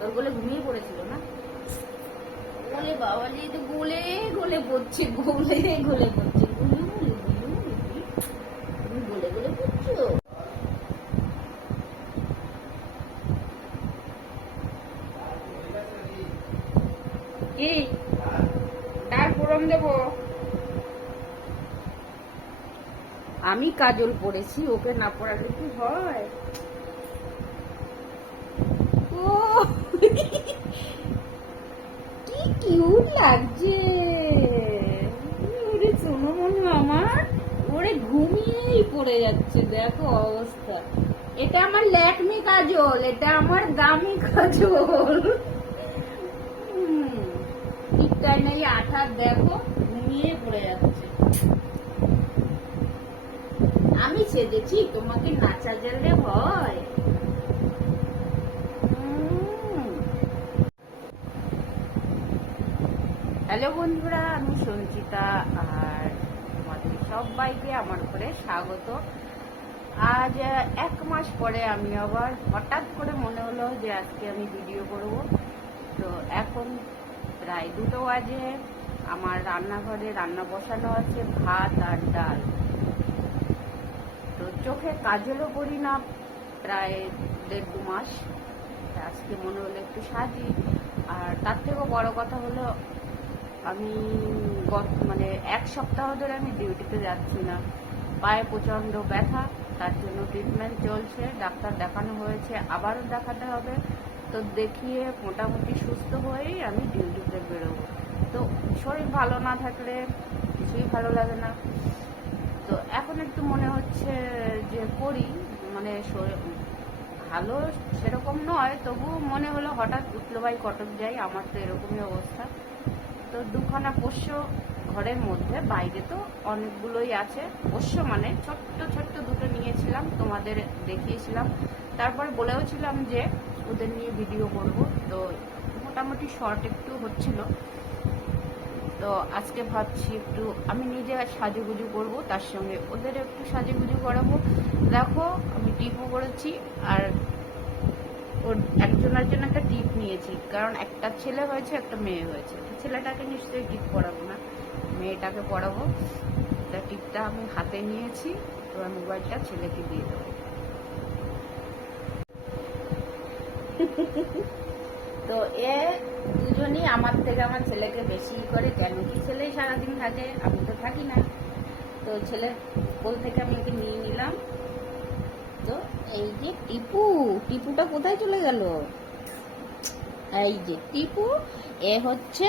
তোর গোলে ঘুমিয়ে পড়েছিল না? ওলে বাবালি তো গোলে গোলে পড়ছে, গোলে গোলে পড়ছে। আমি কাজল পড়েছি, ওকে না পড়ালে কি হয়? ও! কি কিউট লাগছে। ওরে আমার ওরে ঘুমিয়েই পড়ে যাচ্ছে, দেখো অবস্থা। এটা আমার ল্যাকমি কাজল, এটা আমার দামি কাজল। টিপটাই নেই আঠার দেখো, ঘুমিয়ে পড়ে যাচ্ছে। আমি সেজেছি, তোমাকে নাচা জানলে হয়। হ্যালো বন্ধুরা, আমি সঞ্চিতা আর তোমাদের সবাইকে আমার উপরে স্বাগত। আজ এক মাস পরে আমি আবার হঠাৎ করে মনে হলো যে আজকে আমি ভিডিও করব। তো এখন প্রায় দুটো বাজে, আমার রান্নাঘরে রান্না বসানো আছে ভাত আর ডাল। তো চোখে কাজলও করি না, প্রায় দেড় দু মাস। আজকে মনে হলো একটু সাজি। আর তার থেকেও বড় কথা হলো আমি মানে এক সপ্তাহ ধরে আমি ডিউটিতে যাচ্ছি না। পায়ে প্রচণ্ড ব্যথা, তার জন্য ট্রিটমেন্ট চলছে, ডাক্তার দেখানো হয়েছে, আবারও দেখাতে হবে। তো দেখিয়ে মোটামুটি সুস্থ হয়েই আমি ডিউটিতে বেরোবো। তো শরীর ভালো না থাকলে কিছুই ভালো লাগে না। তো এখন একটু মনে হচ্ছে যে করি মানে ভালো সেরকম নয় তবু মনে হলো হঠাৎ উঠল ভাই কটক যাই, আমার তো এরকমই অবস্থা। তো দুখানা পোষ্য ঘরের মধ্যে, বাইরে তো অনেকগুলোই আছে। পোষ্য মানে ছোট্ট ছোট্ট দুটো নিয়েছিলাম, তোমাদের দেখিয়েছিলাম। তারপরে বলেওছিলাম যে ওদের নিয়ে ভিডিও করব। তো মোটামুটি শর্ট একটু হচ্ছিল। তো আজকে ভাবছি একটু, আমি নিজে সাজুগুজু করব, তার সঙ্গে ওদের একটু সাজুগুজু করাবো। দেখো, আমি টিপও করেছি, আর ওর একজনের জন্য একটা টিপ নিয়েছি। কারণ একটা ছেলে হয়েছে, একটা মেয়ে হয়েছে। ছেলেটাকে নিশ্চয়ই টিপ পড়াবো না। মেয়েটাকে পড়াবো। তা টিপটা আমি হাতে নিয়েছি। এবার মোবাইলটা ছেলেকে দিয়ে দেবো। তো এ দুজনই আমার থেকে আমার ছেলেকে বেশি করে কেন? কি ছেলেই সারাদিন থাকে? আমি তো থাকি না। তো ছেলে কোল থেকে আমি ওকে নিয়ে নিলাম। এই যে টিপু, টিপুটা কোথায় চলে গেল? এই যে টিপু, এ হচ্ছে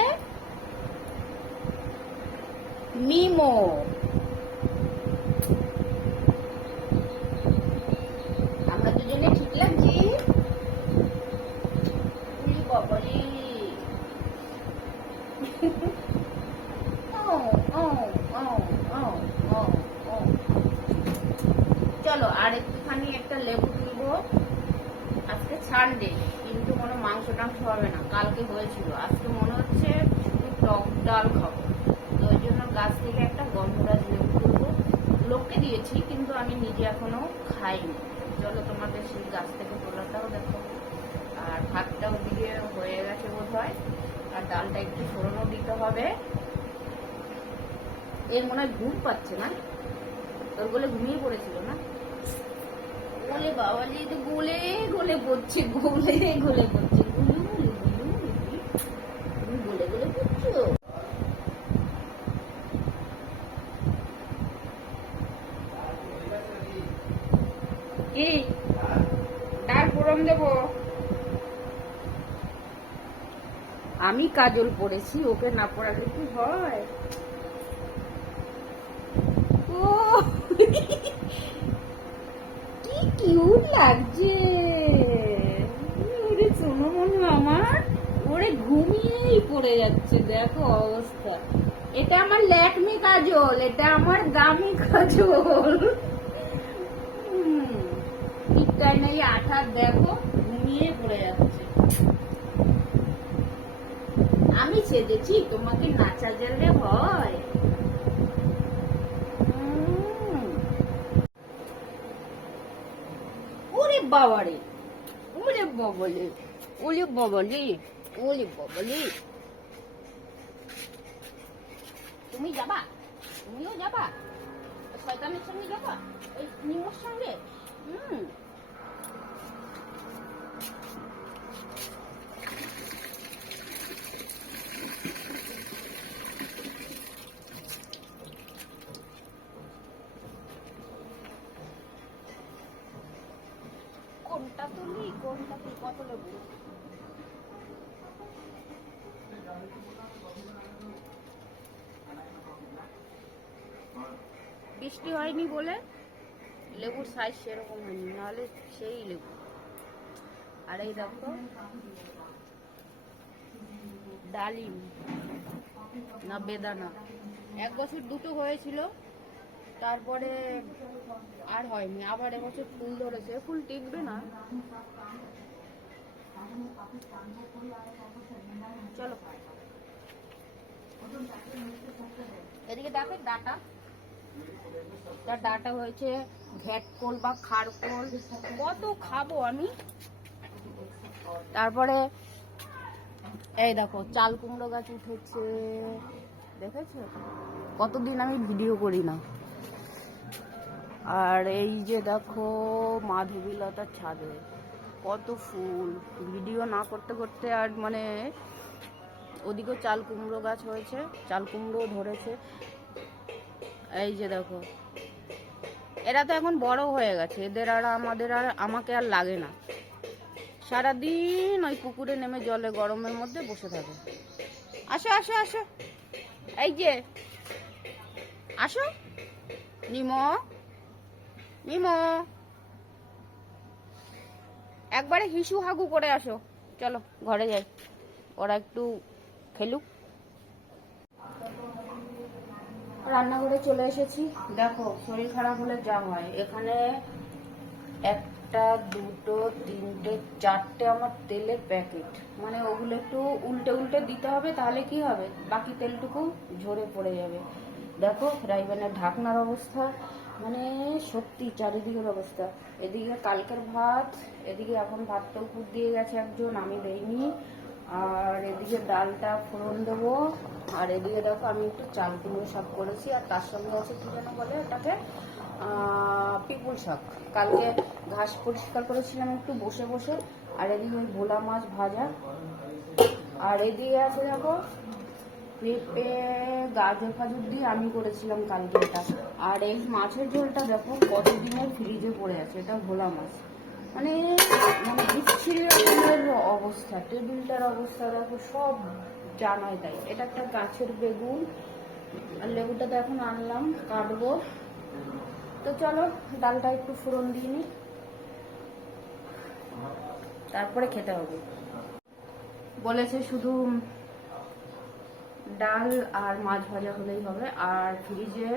মিমো। আমরা দুজনে ঠিক লাগছি? উলি বাবালি ও ও ও ও ও ও চলো আর একটুখানি একটা লেবু তুলবো আজকে সানডে কিন্তু কোনো মাংস টাংস হবে না কালকে হয়েছিল আজকে মনে হচ্ছে শুধু টক ডাল খাব তো ওই জন্য গাছ থেকে একটা গন্ধরাজ লেবু তুলবো লোককে দিয়েছি কিন্তু আমি নিজে এখনও খাইনি চলো তোমাদের সেই গাছ থেকে তোলাটাও দেখো আর ভাতটা ওদিকে হয়ে গেছে বোধ হয়, আর ডালটা একটু সরানো দিতে হবে। এ মনে হয় ঘুম পাচ্ছে না। তোর বলে ঘুমিয়ে পড়েছিল না? বলে বাবা যে গোলে গলে পড়ছে, গোলে গলে পড়ছে গুলু, গুলু, গুলু, গুলু। তুমি গোলে গোলে পড়ছো কি ডাল ফোড়ন দেব আমি কাজল পড়েছি, ওকে না পড়ালে কি হয়? ও, কি কিউট লাগছে। ওরে সোনো মনু আমার ওরে ঘুমিয়েই পড়ে যাচ্ছে, দেখো অবস্থা। এটা আমার ল্যাকমি কাজল, এটা আমার দামি কাজল। টিপটাই নেই, আঠার দেখো, ঘুমিয়ে পড়ে যাচ্ছে। আমি সেজেছি, তোমাকে নাচা জানলে হয়। ওরে বাবারে ওরে বাবারে ওলি ববলি ওলি ববলি তুমি যাবা? তুমিও যাবা? শয়তানের সঙ্গে যাবা? ওই নিমোর সঙ্গে? হুম। কোনটা তুলি কোনটা তুই কত লেবু বৃষ্টি হয়নি বলে লেবুর সাইজ সেরকম হয়নি, নাহলে সেই লেবু। আর এই দেখো, ডালিম না বেদানা। এক বছর দুটো হয়েছিল তারপরে আর হয়নি, আবার এবছর ফুল ধরেছে, ফুল টিকবে না। চলো। এদিকে দেখো ডাটা। তার ডাটা হয়েছে ঘ্যাটকোল বা খারকোল কত খাব আমি? তারপরে এই দেখো, চাল কুমড়ো গাছ উঠেছে। দেখেছ? কতদিন আমি ভিডিও করি না। আর এই যে দেখো মাধবীলতার ছাদে, কত ফুল। ভিডিও না করতে করতে আর মানে ওদিকেও চাল কুমড়ো গাছ হয়েছে, চাল কুমড়ো ধরেছে। এই যে দেখো, এরা তো এখন বড় হয়ে গেছে, এদের আর আমাদের আর আমাকে আর লাগে না। সারাদিন ওই পুকুরে নেমে জলে গরমের মধ্যে বসে থাকে। আসো আসো আসো। এই যে, আসো। নিমো নিমো। একবারে হিসু হাগু করে আসো। চলো, ঘরে যাই। ওরা একটু খেলুক। রান্নাঘরে চলে এসেছি। দেখো, শরীর খারাপ হলে যা হয়। এখানে একটা, দুটো, তিনটে, চারটে আমার তেলের প্যাকেট। মানে ওগুলো একটু উল্টে উল্টে দিতে হবে, তাহলে কি হবে? বাকি তেলটুকু ঝরে পড়ে যাবে। দেখো ফ্রাই প্যানের ঢাকনার অবস্থা। মানে সত্যি চারিদিকের অবস্থা। এদিকে কালকের ভাত, এদিকে এখন ভাতটা উপর দিয়ে গেছে একজন, আমি দেইনি। আর এদিকে ডালটা ফোড়ন দেবো। আর এদিকে দেখো আমি একটু চাল কুমড়ো শাক করেছি, আর তার সঙ্গে আছে কি যেন বলে এটাকে পিপুল শাক। কালকে ঘাস পরিষ্কার করেছিলাম একটু বসে বসে, আর এদিকে ওই ভোলা মাছ ভাজা। আর এদিকে আছে দেখো পেঁপে, গাজর ফাজর দিয়ে আমি করেছিলাম কালকে এটা। আর এই মাছের ঝোলটা দেখো, কতদিনের ফ্রিজে পড়ে আছে, এটা ভোলা মাছ। মানে মানে বিচ্ছিরি রকমের অবস্থা, টেবিলটার অবস্থা দেখো, সব জানাই তাই এটা একটা গাছের বেগুন, আর লেবুটা তো এখন আনলাম, কাটবো। তো চলো, ডালটা একটু ফোড়ন দিয়ে নি। তারপরে খেতে হবে। বলেছে শুধু ডাল আর মাছ ভাজা হলেই হবে। আর ফ্রিজে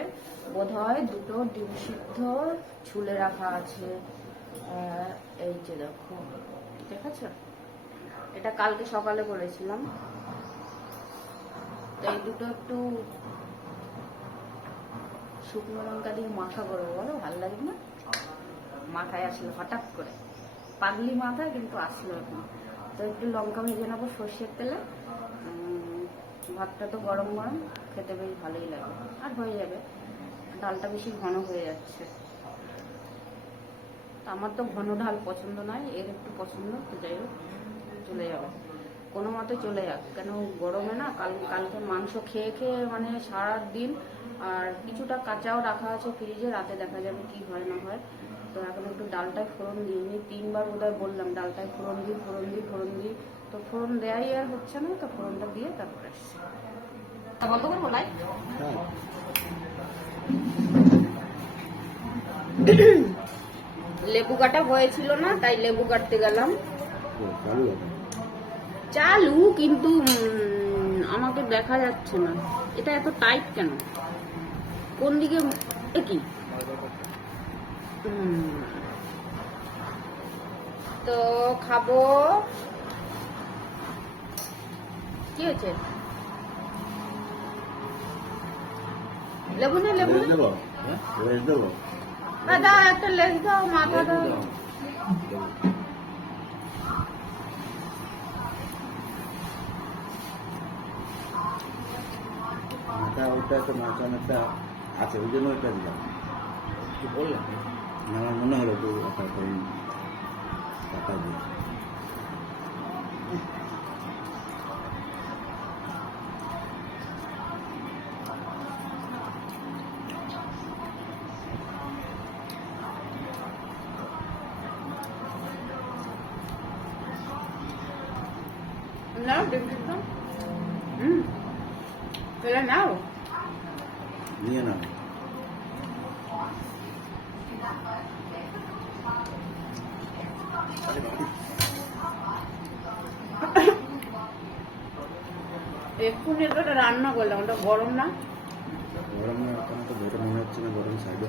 বোধহয় দুটো ডিম সিদ্ধ ছুলে রাখা আছে। এই যে দেখো দেখেছ এটা কালকে সকালে করেছিলাম। তো এই দুটো একটু শুকনো লঙ্কা দিয়ে মাখা করব বলো, ভালো লাগে না? মাথায় আসলো হঠাৎ করে। পাগলি মাথা কিন্তু আসলো এখন তো একটু লঙ্কা ভেজে নেব সর্ষের তেলে। ভাতটা তো গরম গরম, খেতে বেশ ভালোই লাগে। আর হয়ে যাবে। ডালটা বেশি ঘন হয়ে যাচ্ছে। আমার তো ঘন ডাল পছন্দ নয়, এর একটু পছন্দ, তো যাই হোক, চলে যাবে। কোনো মতে চলে যাক, কেন গরমে না, কাল, কালকে মাংস খেয়ে খেয়ে মানে সারা দিন আর কিছুটা কাঁচাও রাখা আছে ফ্রিজে রাতে দেখা যাবে কি হয় না হয়। তো এখন একটু ডালটায় ফোড়ন দিই নিই। তিনবার বোধহয় বললাম ডালটায় ফোড়ন দিই ফোড়ন দিই ফোড়ন দিই। তো ফোড়ন দেওয়াই আর হচ্ছে না তো ফোড়নটা দিয়ে তারপরে আসছি। বন্ধ করব লাইট হ্যাঁ। লেবু কাটা হয়েছিল না তাই লেবু কাটতে গেলাম। চালু কিন্তু আমাকে দেখা যাচ্ছে না। এটা এত টাইট কেন? কোন দিকে কি। তো খাব। কি হচ্ছে লেবু না হ্যাঁ? হ্যাঁ, লেবু দাও একটা লেস দাও মাথা দাও। মাথা ওটা একটা মাথা আছে ওই জন্য ওইটা দিলাম। বললাম আমার মনে হলো তো একটা কোন টাকা দিয়ে নাও ডিম সিদ্ধ হুম তাহলে নাও নিয়ে নাও এক্ষুনি ওটা রান্না করলাম ওটা গরম না? গরম না এখন তো মনে হচ্ছে না গরম সাইডে।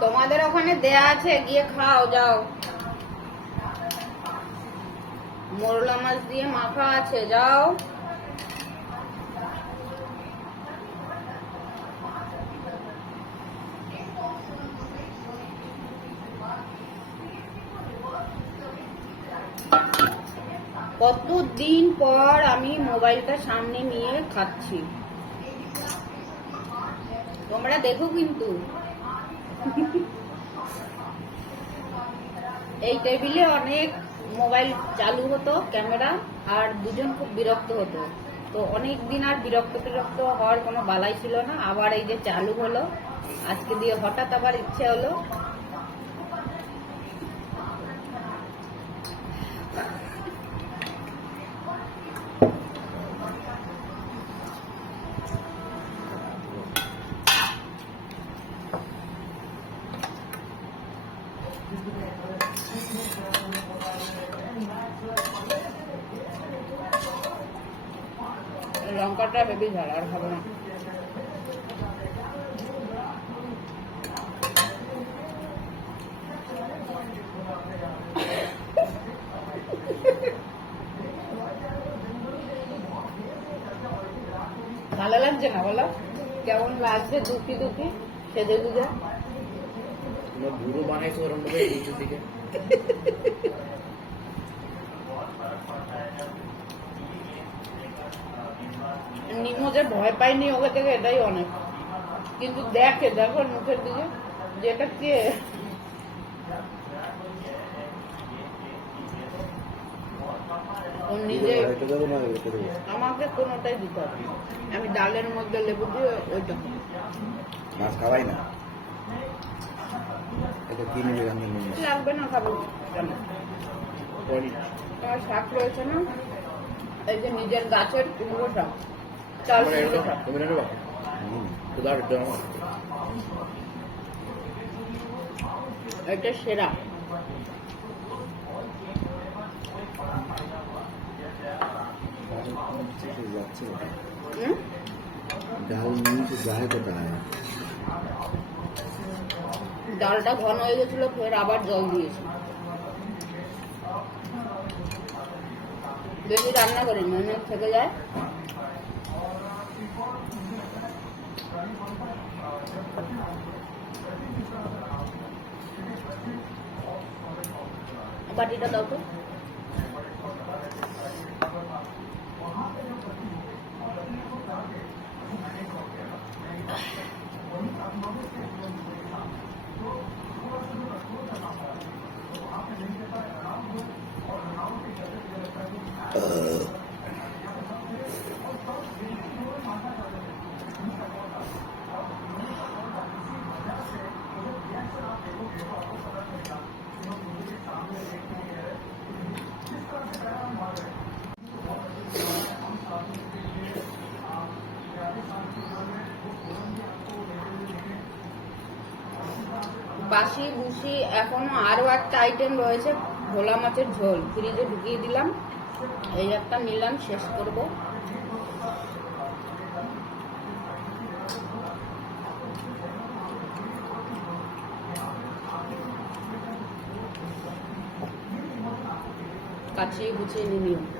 তোমাদের ওখানে দেয়া আছে গিয়ে খাও যাও। মোরলা মাছ দিয়ে মাখা আছে যাও। কতদিন পর আমি মোবাইলটা সামনে নিয়ে খাচ্ছি? তোমরা দেখো কিন্তু। এই টেবিলে অনেক মোবাইল চালু হতো, ক্যামেরা, আর দুজন খুব বিরক্ত হতো। তো অনেক দিন আর বিরক্ত বিরক্ত হওয়ার কোনো বালাই ছিল না। আবার এই যে চালু হলো, আজকে দিয়ে হঠাৎ আবার ইচ্ছে হলো লঙ্কাটা বেবি ঝাল আর খাব না ভালো লাগছে না বলো? কেমন লাগছে দুঃখি দুঃখি সেজে বুড়ো বানাইছো ওরম দিকে। নিমো যে ভয় পাইনি ওকে থেকে এটাই অনেক। কিন্তু দেখে দেখো মুখের দিকে যে এটা কে ও নিজে এটা দেবো না এটা দেবো আমাকে কোনোটাই দিতে হবে। আমি ডালের মধ্যে লেবু দিয়ে ওইটা মাছ খাওয়াই না? এটা। লাগবে না খাব। পরি শাক রয়েছে না? এই যে নিজের গাছের কুমড়ো শাক। চাল কুমড়ো এটা সেরা ডাল যাচ্ছে ওটা। হুম? ডাল নিয়ে তো যায় কোথায় ডালটা ঘন হয়ে গেছিল, ফের আবার জল দিয়েছি। বেশি রান্না করি, মনে থেকে যায়। বাটিটা দাও তো। বাসি বুসি এখনও আরও একটা আইটেম রয়েছে, ভোলা মাছের ঝোল। ফ্রিজে ঢুকিয়ে দিলাম। এই একটা নিলাম, শেষ করব। কাছিয়ে গুছিয়ে নিলাম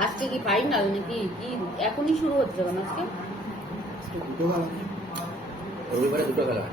আজকে কি ফাইনাল নাকি কি এখনই শুরু হচ্ছে কেন আজকে? দুটো খেলা রবিবারে দুটো খেলা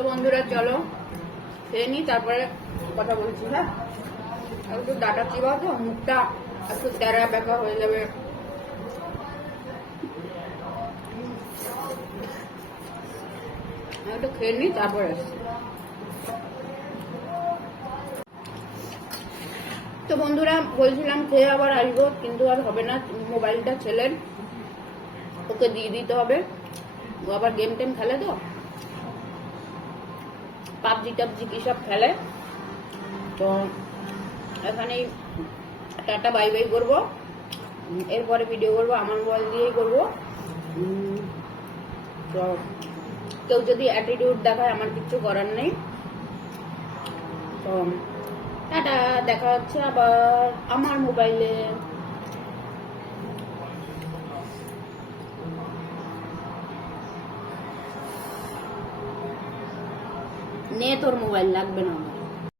তো বন্ধুরা, চলো খেয়ে নি, তারপরে কথা বলছি হ্যাঁ? একটু ডাটা চিবাও তো মুখটা একটু তেরা বেঁকা হয়ে যাবে। একটু খেয়ে নি, তারপরে তো বন্ধুরা, বলছিলাম খেয়ে আবার আসব, কিন্তু আর হবে না মোবাইলটা ছেলের, ওকে দিয়ে দিতে হবে। ও আবার গেম টেম খেলে তো? পাবজি টাবজি কি সব খেলে? তো এখানেই টাটা, বাই বাই করব। এরপরে ভিডিও করব, আমার মোবাইল দিয়েই করব। তো কেউ যদি অ্যাটিটিউড দেখায়, আমার কিচ্ছু করার নেই। তো টাটা, দেখা হচ্ছে আবার আমার মোবাইলে নে তোর মোবাইল লাগবে না